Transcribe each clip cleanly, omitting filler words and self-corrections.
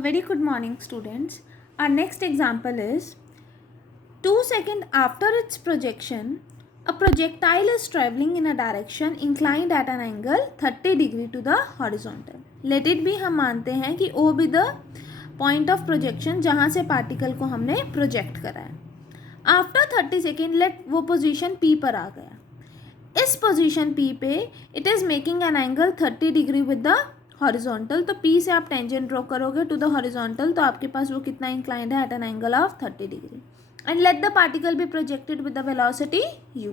A very good morning, students. Our next example is 2 seconds after its projection, a projectile is traveling in a direction inclined at an angle 30 degree to the horizontal. Let it be, हम मानते हैं कि O be the point of projection जहाँ से particle को हमने project करा है. आफ्टर 30 सेकेंड लेट वो पोजीशन P पर आ गया. इस पोजीशन P पे it is making an angle 30 degree with the horizontal. तो P से आप टेंजेंट ड्रॉ करोगे टू द हॉरिजॉन्टल, तो आपके पास वो कितना इंक्लाइंड है at an angle of 30 degree. And let the particle be projected with the velocity u.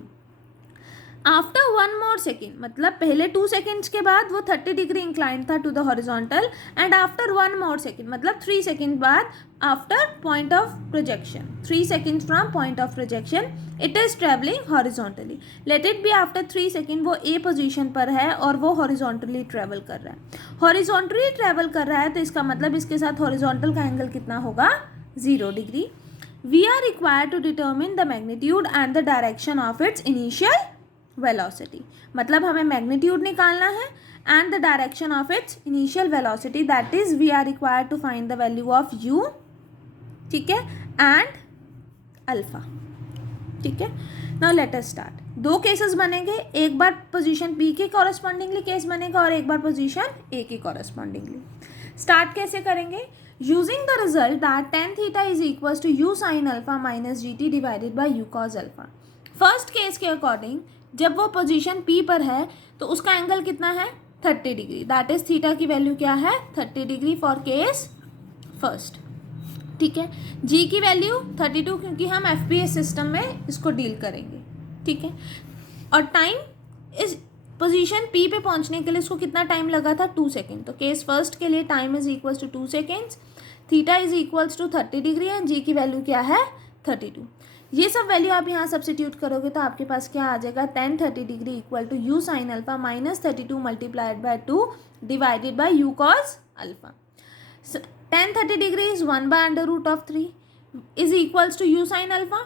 After 1 more second, मतलब पहले 2 सेकेंड्स के बाद वो 30 डिग्री इंक्लाइंड था to the horizontal. And after 1 more second, मतलब 3 सेकेंड बाद after point of projection, 3 second from point of projection it is travelling horizontally. Let it be after 3 second वो A position पर है और वो हॉरिजॉन्टली ट्रेवल कर रहा है. हॉरिजॉन्टली ट्रेवल कर रहा है तो इसका मतलब इसके साथ हॉरिजॉन्टल का एंगल कितना होगा? 0 degree. We are required to determine the magnitude and the direction of its initial velocity. मतलब हमें मैग्नीट्यूड निकालना है and the direction of its initial velocity, that is we are required to find the value of u. ठीक है, and alpha. ठीक है, now let us start. 2 cases बनेंगे, एक बार पोजीशन P के कॉरेस्पॉन्डिंगली केस बनेगा और एक बार पोजीशन A के कॉरेस्पॉन्डिंगली. स्टार्ट कैसे करेंगे? Using the result that tan theta is equals to u sin alpha minus gt divided by u cos alpha. First case के अकॉर्डिंग जब वो पोजीशन P पर है तो उसका एंगल कितना है? 30 डिग्री. दैट इज थीटा की वैल्यू क्या है? 30 डिग्री फॉर केस फर्स्ट. ठीक है, G की वैल्यू 32 क्योंकि हम FPS सिस्टम में इसको डील करेंगे. ठीक है, और टाइम इस पोजीशन P पे पहुंचने के लिए इसको कितना टाइम लगा था? 2 सेकेंड. तो केस फर्स्ट के लिए time is equals to 2 seconds, theta is equals to 30 degree and G की वैल्यू क्या है? 32. ये सब वैल्यू आप यहाँ सब्सटीट्यूट करोगे तो आपके पास क्या आ जाएगा? tan 30 degree equal to u sin alpha minus 32 multiplied by 2 divided by u cos alpha. tan 30 degree is 1 by under root of 3 is equals to u sin alpha.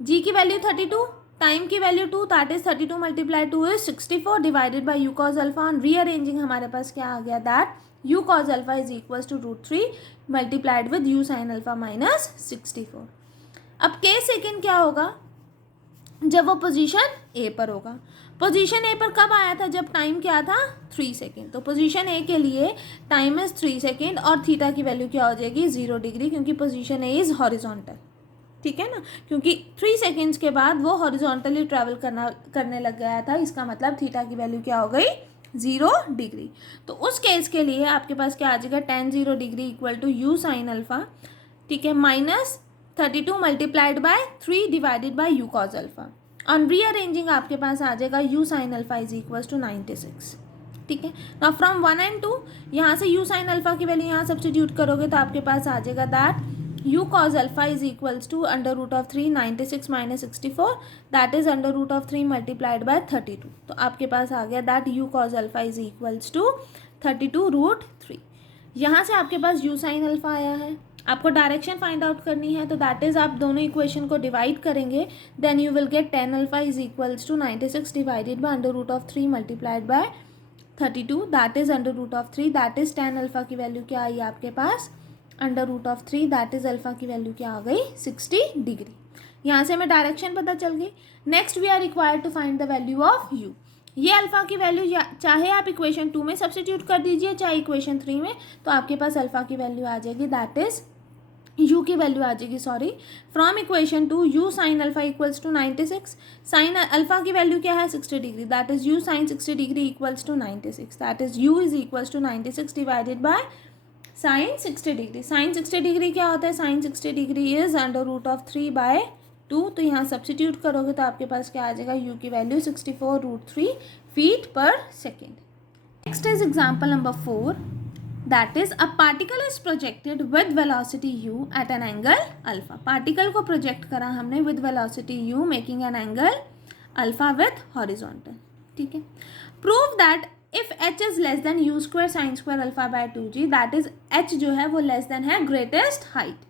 g की वैल्यू 32, टाइम की value 2, that is 32 multiplied 2 is 64 divided by u cos alpha. On rearranging हमारे पास क्या आ गया? That u cos alpha is equals to root 3 multiplied with u sin alpha minus 64. अब case second क्या होगा? जब वो पोजीशन ए पर होगा. पोजीशन ए पर कब आया था? जब टाइम क्या था? 3 सेकेंड. तो पोजीशन ए के लिए टाइम इज 3 सेकेंड और थीटा की वैल्यू क्या हो जाएगी? 0 डिग्री, क्योंकि पोजीशन ए इज हॉरिजॉन्टल. ठीक है ना, क्योंकि 3 सेकेंड्स के बाद वो हॉरिजॉन्टली ट्रैवल करने लग गया था. इसका मतलब थीटा की वैल्यू क्या हो गई? 0 डिग्री. तो उस केस के लिए आपके पास क्या आ जाएगा? tan 0 degree equal to u sin alpha. ठीक है, minus 32 multiplied by 3 divided by u cos alpha. On rearranging आपके पास आ जाएगा u sin alpha is equals to 96. ठीक है, नाउ फ्रॉम 1 and 2 यहाँ से u sin अल्फा की वैल्यू यहाँ सब्सटीट्यूट करोगे तो आपके पास आ जाएगा that u cos alpha is equals to under root of 3 96 minus 64, that is under root of 3 multiplied by 32. तो आपके पास आ गया that u cos alpha is equals to 32 root 3. यहाँ से आपके पास u sin अल्फा आया है. आपको डायरेक्शन फाइंड आउट करनी है तो दैट इज आप दोनों इक्वेशन को डिवाइड करेंगे, then you will get tan alpha is equals to 96 divided by under root of 3 multiplied by 32, that is under root of 3, that is tan alpha की value क्या आई आपके पास? Under root of 3, that is alpha की value क्या आ गई? 60 degree. यहाँ से हमें डायरेक्शन पता चल गई. Next we are required to find the value of u. ये अल्फा की वैल्यू चाहे आप इक्वेशन 2 में सब्सटीट्यूट कर दीजिए चाहे इक्वेशन 3 में, तो आपके पास अल्फा की वैल्यू आ जाएगी, दैट इज u की वैल्यू आ जाएगी, sorry, from equation 2 u sin अल्फा इक्वल्स टू 96. साइन अल्फा की वैल्यू क्या है? 60 degree, that is u sin 60 degree equals to 96, that is u is equals to 96 divided by sine 60 degree. Sine 60 degree क्या होता है? Sine 60 degree is under root of 3 by 2. तो यहाँ substitute करोगे तो आपके पास क्या आ जाएगा? u की वैल्यू 64 रूट 3 फीट पर second. Next is example number 4. That is, a particle is projected with velocity u at an angle alpha. Particle को project करा हमने with velocity u making an angle alpha with horizontal. ठीक है, prove that if h is less than u square sin square alpha by 2g, that is h जो है वो less than है greatest height.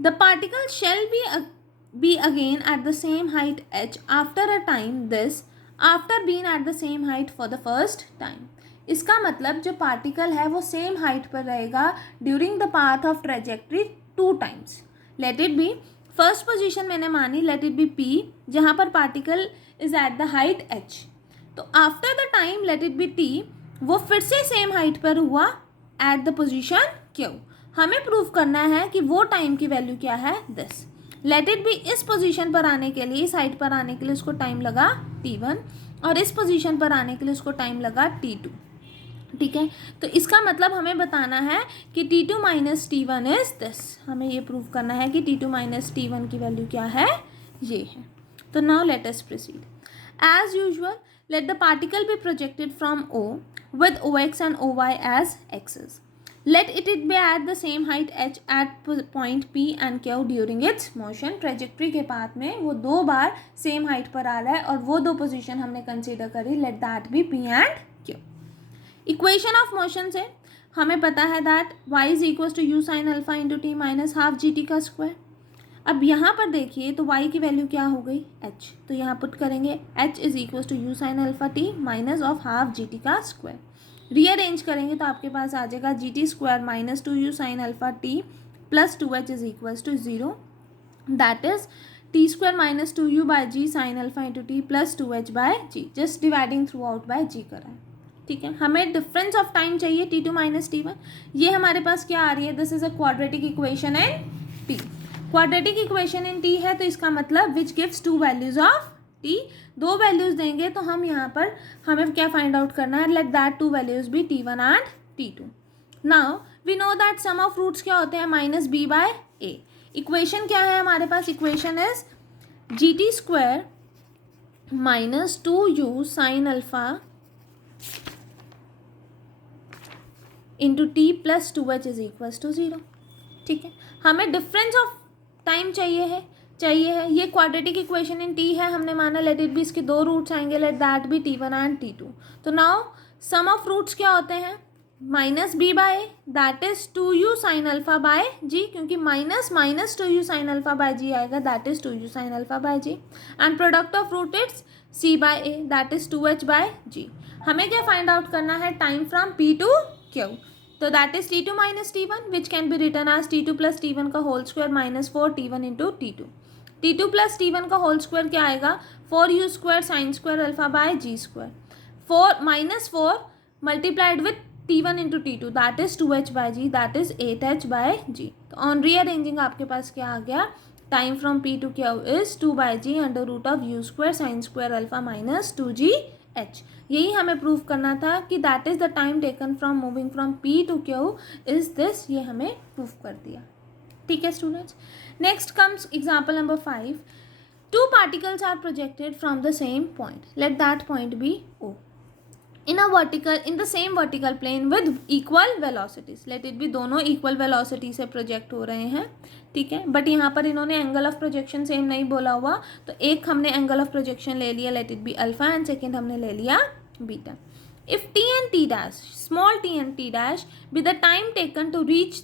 The particle shall be again at the same height h after a time this after being at the same height for the first time. इसका मतलब जो particle है वो same height पर रहेगा during the path of trajectory 2 times. Late it B, first position मैंने मानी, late it B P, जहाँ पर particle is at the height h। तो after the time late it B T, वो फिर से सेम हाइट पर हुआ एट द पोजीशन Q। हमें प्रूव करना है कि वो टाइम की वैल्यू क्या है, दिस। लेट इट बी, इस पोजीशन पर आने के लिए, इस हाइट पर आने के लिए उसको टाइम लगा T1 और इस पोजीशन पर आने के लिए उसको टाइम लगा T2। ठीक है, तो इसका मतलब हमें बताना है कि T2 minus T1 is this. हमें ये प्रूव करना है कि T2 माइनस T1 की वैल्यू क्या है, ये है। तो now let us proceed. As usual let the particle be projected from O with OX and OY as x's. Let it be at the same height h at point P and Q during its motion. Trajectory के path में वो 2 बार same height पर आ रहा है और वो 2 position हमने consider करी, let that be P and Q. Equation of motion से हमें पता है that y is equal to u sine alpha into t minus half g t का स्क्वायर। अब यहाँ पर देखिए तो y की वैल्यू क्या हो गई, h, तो यहाँ पुट करेंगे h is equal to u sine alpha t minus of half g t का स्क्वायर। रीअरेंज करेंगे तो आपके पास आ जाएगा g t square minus 2u sine alpha t plus 2h is equal to 0, that is t square minus 2u by g sine alpha into t plus 2h by g, just dividing throughout by g करा है। ठीक है, हमें difference of time चाहिए T2 minus T1। ये हमारे पास क्या आ रही है, this is a quadratic equation in T। Quadratic equation in T है तो इसका मतलब which gives 2 values of T। 2 values देंगे तो हम यहाँ पर हमें क्या फाइंड आउट करना है, let that 2 values be T1 and T2। Now we know that sum of roots क्या होते हैं, minus b by a. Equation क्या है हमारे पास, equation is g t square minus 2u sine alpha into t plus 2h is equals to 0। ठीक है, हमें डिफरेंस ऑफ टाइम चाहिए है। ये क्वाड्रेटिक इक्वेशन इन T है, हमने माना लेट इट बी, इसके 2 रूट्स आएंगे, late that B T1 and T2। तो नाउ सम ऑफ रूट्स क्या होते हैं, minus b by that is 2u sine alpha by g, क्योंकि minus 2u sine alpha by g आएगा, that is 2u sine alpha by g, and product of root it's c by a, that is 2h by g. हमें क्या find out करना है, time from P to Q। तो that is T2 minus T1 which can be written as T2 plus T1 का whole square minus 4 T1 into T2। T2 plus T1 का whole square क्या आएगा, 4u square sine square alpha by g square, 4 minus 4 multiplied with T1 into T2 that is 2h by g, that is 8h by g. तो on rearranging आपके पास क्या आ गया, time from P to Q is 2 by g under root of u square sine square alpha minus 2gh। यही हमें prove करना था कि that is the time taken from moving from P to Q is this, ये हमें prove कर दिया। ठीक है students, next comes example number 5। 2 particles are projected from the same point, let that point be O in the same vertical plane with equal velocities। let it be, दोनों equal velocity से project हो रहे हैं। ठीक है, but यहाँ पर इन्होंने एंगल ऑफ प्रोजेक्शन सेम नहीं बोला हुआ, तो एक हमने एंगल ऑफ प्रोजेक्शन ले लिया, late it be alpha, and second हमने ले लिया beta. If t and t dash, small t and t dash be the time taken to reach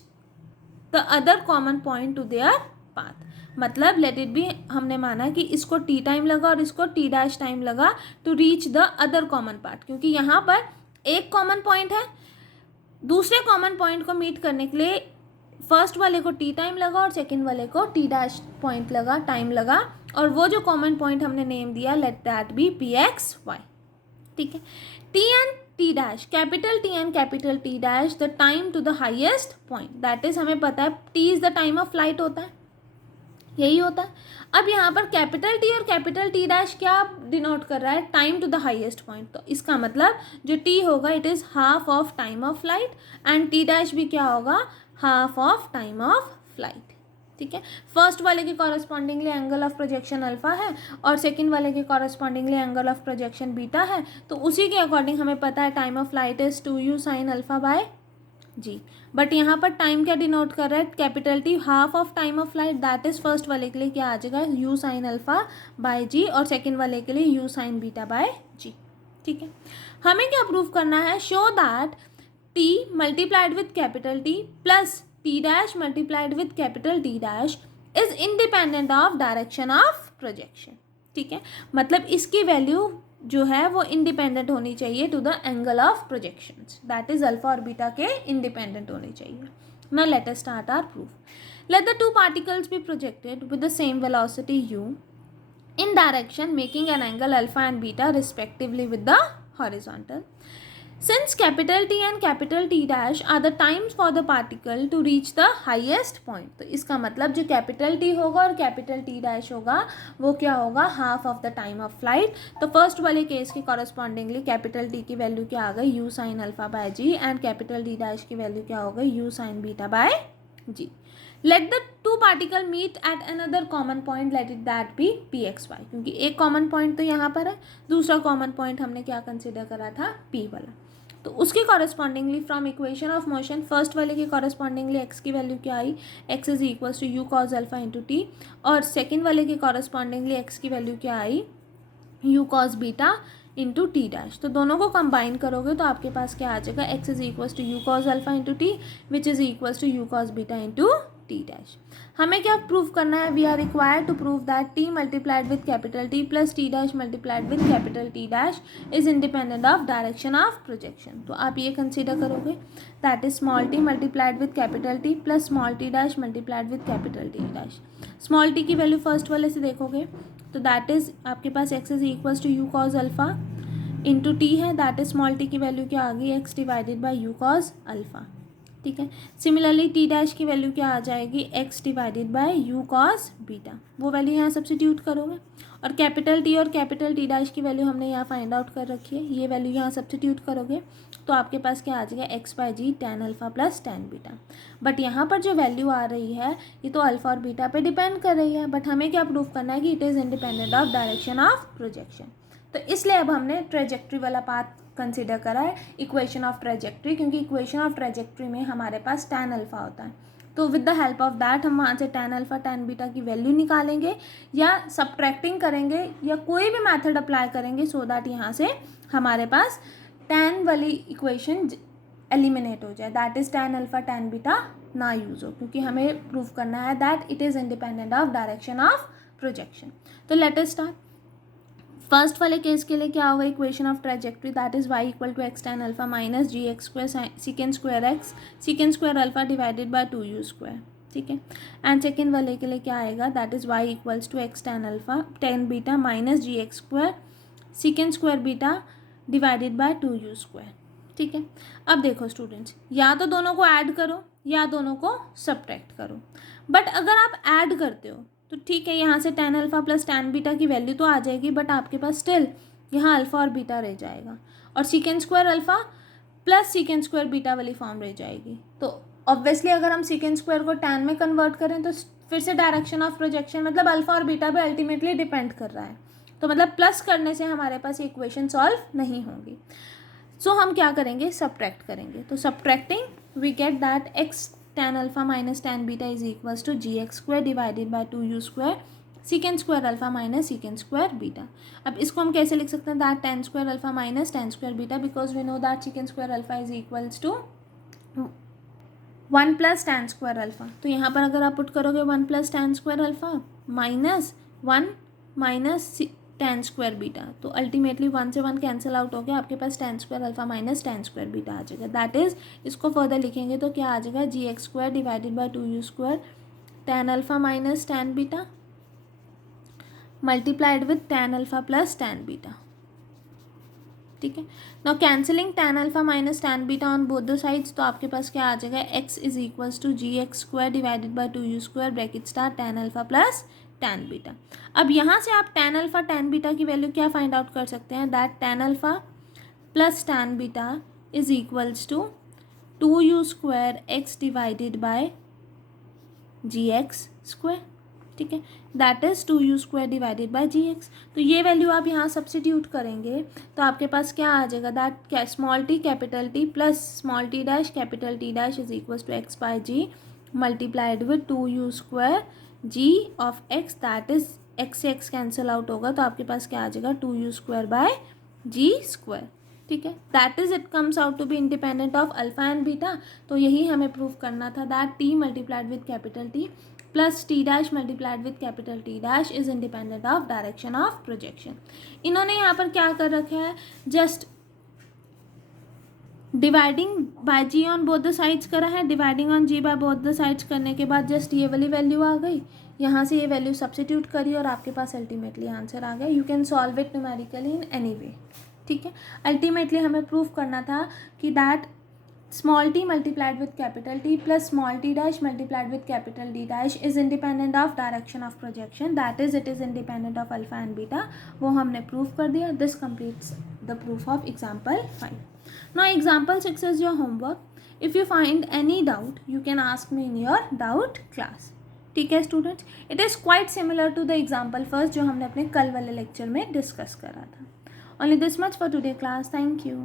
the other common point to their path, मतलब late it B, हमने माना कि इसको t time लगा और इसको t डैश टाइम लगा to reach the other common part, क्योंकि यहाँ पर एक कॉमन पॉइंट है, दूसरे कॉमन पॉइंट को मीट करने के लिए फर्स्ट वाले को t टाइम लगा और सेकेंड वाले को t डैश पॉइंट लगा, टाइम लगा, और वो जो कॉमन पॉइंट हमने नेम दिया, let that be px y। ठीक है, t and t dash, capital T and capital T dash the time to the highest point, that is हमें पता है t is the time of flight होता है, यही होता है। अब यहाँ पर कैपिटल T और कैपिटल T डैश क्या डिनोट कर रहा है, time to the highest point, तो इसका मतलब जो T होगा it is half of time of flight, and T dash भी क्या होगा, half of time of flight. ठीक है, फर्स्ट वाले के correspondingly angle of projection alpha है और सेकंड वाले के correspondingly angle of projection beta है, तो उसी के अकॉर्डिंग हमें पता है time of flight is 2u sine alpha by g. But यहाँ पर टाइम क्या डिनोट कर रहा है, capital T half of time of flight, that is first वाले के लिए क्या आ जाएगा, u साइन अल्फा बाय जी, और सेकंड वाले के लिए u साइन बीटा बाय जी। ठीक है, हमें क्या प्रूव करना है, show that t multiplied with capital T plus t dash multiplied with capital T dash is independent of direction of projection. ठीक है, मतलब इसकी वैल्यू जो है वो इंडिपेंडेंट होनी चाहिए to the angle of projections, that is alpha और बीटा के इंडिपेंडेंट होनी चाहिए. Now let us start our proof. Let the two particles be projected with the same velocity u in direction making an angle alpha and beta respectively with the horizontal. Since capital T and capital T dash are the times for the particle to reach the highest point, तो इसका मतलब जो capital T होगा और capital T dash होगा वो क्या होगा, half of the time of flight. तो first वाले केस के correspondingly capital T की वैल्यू क्या आ गई, u sin alpha by g, and capital T dash की वैल्यू क्या हो गई, u sin beta by g. Let the two particle meet at another common point, let it that be pxy, क्योंकि एक common point तो यहाँ पर है, दूसरा common point हमने क्या consider करा था, p वाला. तो उसके correspondingly from equation of motion first वाले के कॉरेस्पॉन्डिंगली एक्स की वैल्यू क्या आई, x is equals to u cos alpha into t, और सेकेंड वाले के कॉरेस्पॉन्डिंगली एक्स की वैल्यू क्या आई, u cos beta into t dash. तो दोनों को कंबाइन करोगे तो आपके पास क्या आ जाएगा, x is equals to u cos alpha into t which is equals to u cos beta into t dash. हमें क्या प्रूव करना है, we are required to prove that t multiplied with capital t plus t dash multiplied with capital t dash is independent of direction of projection. तो आप ये consider करोगे that is small t multiplied with capital t plus small t dash multiplied with capital t dash. Small t की value first वाले से देखोगे तो that is आपके पास x is equals to u cos alpha into t है, that is small t की value क्या आ गई, x divided by u cos alpha. ठीक है. सिमिलरली टी डैश की वैल्यू क्या आ जाएगी, x divided by u cos beta. वो वैल्यू यहाँ सब्स्टिट्यूट करोगे और कैपिटल टी और कैपिटल टी डैश की वैल्यू हमने यहाँ फाइंड आउट कर रखी है, ये वैल्यू यहाँ सब्स्टिट्यूट करोगे तो आपके पास क्या आ जाएगा, x by g tan alpha plus tan beta. But यहाँ पर जो वैल्यू आ रही है ये तो अल्फा और बीटा पे डिपेंड कर रही है, बट हमें क्या प्रूव करना है कि it is independent of direction of projection. तो इसलिए अब हमने ट्रेजेक्ट्री वाला पाथ कंसिडर करा है, इक्वेशन ऑफ ट्रेजेक्ट्री, क्योंकि इक्वेशन ऑफ ट्रेजेक्ट्री में हमारे पास tan अल्फा होता है. तो with the help of that हम वहाँ से tan अल्फा tan बीटा की वैल्यू निकालेंगे या सब्ट्रैक्टिंग करेंगे या कोई भी मेथड अप्लाई करेंगे सो दैट यहाँ से हमारे पास tan वाली इक्वेशन एलिमिनेट हो जाए, that is tan alpha tan beta ना यूज़ हो, क्योंकि हमें प्रूव करना है that it is independent of direction of projection. तो लेट अस स्टार्ट. फर्स्ट वाले केस के लिए क्या होगा, equation of trajectory that is y equal to x tan alpha minus g x square secant square x secant square alpha divided by two u square. ठीक है. And second वाले के लिए क्या आएगा, that is y equals to x tan alpha tan beta minus g x square secant square beta divided by two u square. ठीक है. अब देखो स्टूडेंट्स, या तो दोनों को ऐड करो या दोनों को सब्ट्रैक्ट करो, बट अगर आप ऐड करते हो तो ठीक है, यहाँ से tan alpha plus tan beta की वैल्यू तो आ जाएगी, बट आपके पास स्टिल यहाँ अल्फा और बीटा रह जाएगा और सीकेंड square alpha plus सीकेंड square beta वाली फॉर्म रह जाएगी. तो ऑब्वियसली अगर हम सीकेंड स्क्वायर को tan में कन्वर्ट करें तो फिर से डायरेक्शन ऑफ प्रोजेक्शन मतलब अल्फा और बीटा भी अल्टीमेटली डिपेंड कर रहा है, तो मतलब प्लस करने से हमारे पास ये इक्वेशन सॉल्व नहीं होगी. सो हम क्या करेंगे, सब्ट्रैक्ट करेंगे. तो subtracting we get that x tan alpha minus tan beta is equals to g x square divided by two u square secant square alpha minus secant square beta. अब इसको हम कैसे लिख सकते हैं, that tan square alpha minus tan square beta, because we know that secant square alpha is equals to one plus tan square alpha. तो यहाँ पर अगर आप पुट करोगे one plus tan square alpha minus one minus tan square beta, तो ultimately one से one cancel out हो गया, आपके पास tan square alpha minus tan square beta आ जाएगा. दैट इज इसको फर्दर लिखेंगे तो क्या आ जाएगा, g x square divided by two u square tan alpha minus tan beta multiplied with tan alpha plus tan beta. ठीक है. Now cancelling tan alpha minus tan beta on both the sides, तो आपके पास क्या आ जाएगा, x is equals to g x square divided by two u square bracket star tan alpha plus tan beta. अब यहाँ से आप tan अल्फा tan बीटा की वैल्यू क्या फाइंड आउट कर सकते हैं, that tan alpha plus tan beta is equals to two u square x divided by g x square. ठीक है. That is two u square divided by g x. तो ये value आप यहाँ सब्स्टिट्यूट करेंगे तो आपके पास क्या आ जाएगा, that small t capital t plus small t dash capital t dash is equals to x by g multiplied with two u square g of x, that is x से एक्स कैंसिल आउट होगा तो आपके पास क्या आ जाएगा, two u square by g square. ठीक है. That is it comes out to be independent of alpha and beta. तो यही हमें प्रूव करना था, that t multiplied with capital t plus t dash multiplied with capital t dash is independent of direction of projection. इन्होंने यहाँ पर क्या कर रखा है, just dividing by g on both the sides करा है, dividing on g by both the sides करने के बाद जस्ट ये वाली वैल्यू आ गई, यहाँ से ये वैल्यू सब्सिट्यूट करी और आपके पास अल्टीमेटली आंसर आ गया। You can solve it numerically in any way, ठीक है। अल्टीमेटली हमें प्रूव करना था कि that small t multiplied with capital t plus small t dash multiplied with capital D dash is independent of direction of projection, that is it is independent of alpha and beta. वो हमने prove कर दिया। This completes the proof of example 5. Now example 6 is your homework. If you find any doubt, you can ask me in your doubt class. ठीक है students, it is quite similar to the example first जो हमने अपने कल वाले lecture में discuss करा था. Only this much for today class. Thank you.